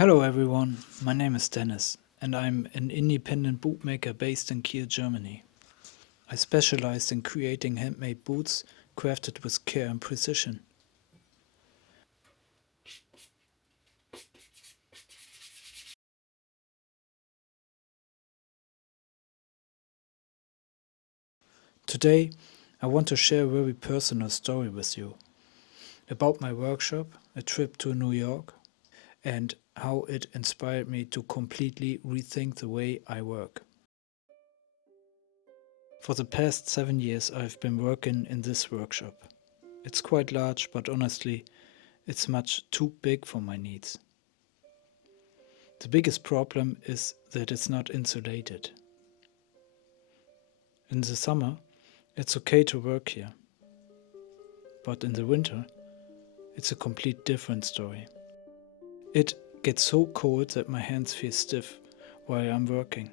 Hello everyone, my name is Dennis and I'm an independent bootmaker based in Kiel, Germany. I specialize in creating handmade boots crafted with care and precision. Today I want to share a very personal story with you about my workshop, a trip to New York, and how it inspired me to completely rethink the way I work. For the past 7 years I've been working in this workshop. It's quite large, but honestly, it's much too big for my needs. The biggest problem is that it's not insulated. In the summer, it's okay to work here. But in the winter, it's a complete different story. It gets so cold that my hands feel stiff while I'm working.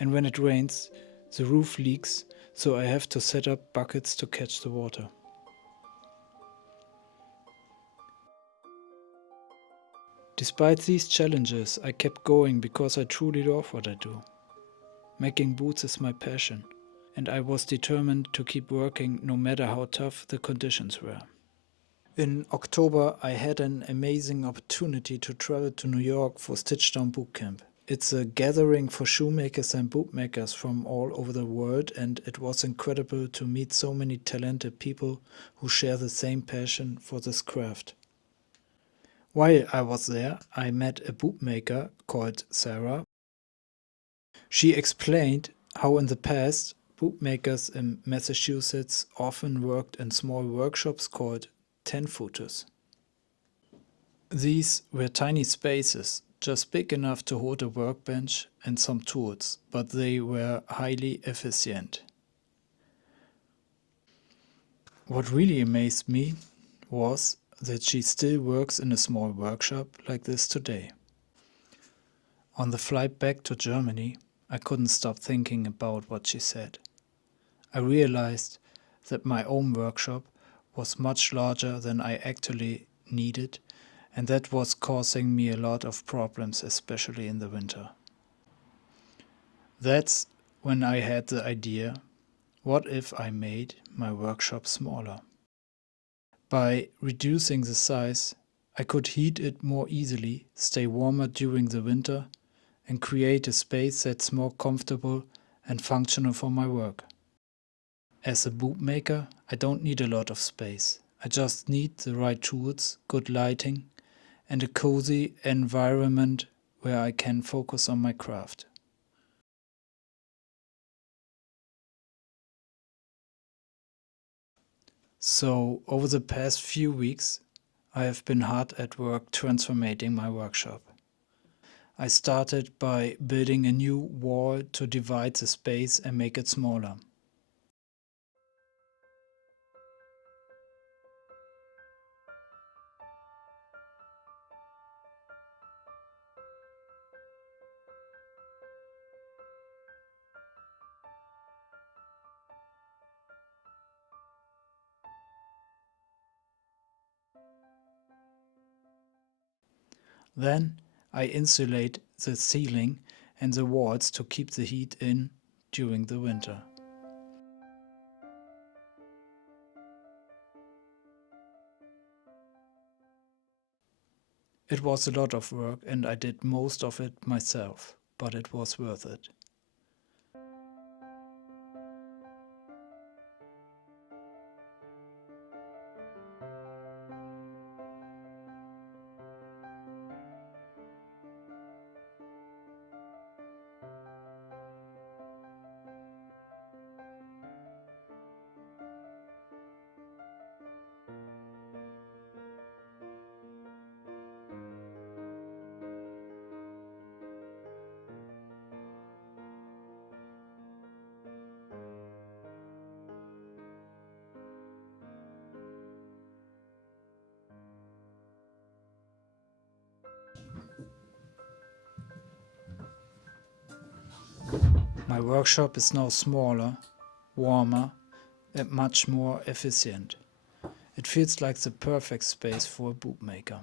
And when it rains, the roof leaks, so I have to set up buckets to catch the water. Despite these challenges, I kept going because I truly love what I do. Making boots is my passion, and I was determined to keep working no matter how tough the conditions were. In October, I had an amazing opportunity to travel to New York for Stitchdown Bootcamp. It's a gathering for shoemakers and bootmakers from all over the world, and it was incredible to meet so many talented people who share the same passion for this craft. While I was there, I met a bootmaker called Sarah. She explained how in the past, bootmakers in Massachusetts often worked in small workshops called 10-footers. These were tiny spaces, just big enough to hold a workbench and some tools, but they were highly efficient. What really amazed me was that she still works in a small workshop like this today. On the flight back to Germany, I couldn't stop thinking about what she said. I realized that my own workshop was much larger than I actually needed, and that was causing me a lot of problems, especially in the winter. That's when I had the idea, what if I made my workshop smaller? By reducing the size, I could heat it more easily, stay warmer during the winter, and create a space that's more comfortable and functional for my work. As a bootmaker, I don't need a lot of space. I just need the right tools, good lighting, and a cozy environment where I can focus on my craft. So, over the past few weeks, I have been hard at work transforming my workshop. I started by building a new wall to divide the space and make it smaller. Then I insulate the ceiling and the walls to keep the heat in during the winter. It was a lot of work and I did most of it myself, but it was worth it. My workshop is now smaller, warmer, and much more efficient. It feels like the perfect space for a bootmaker.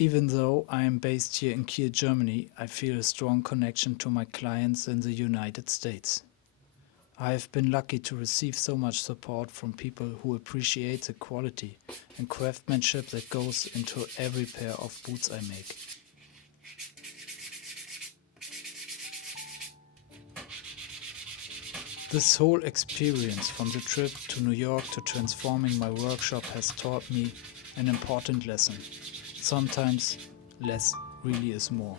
Even though I am based here in Kiel, Germany, I feel a strong connection to my clients in the United States. I have been lucky to receive so much support from people who appreciate the quality and craftsmanship that goes into every pair of boots I make. This whole experience, from the trip to New York to transforming my workshop, has taught me an important lesson. Sometimes less really is more.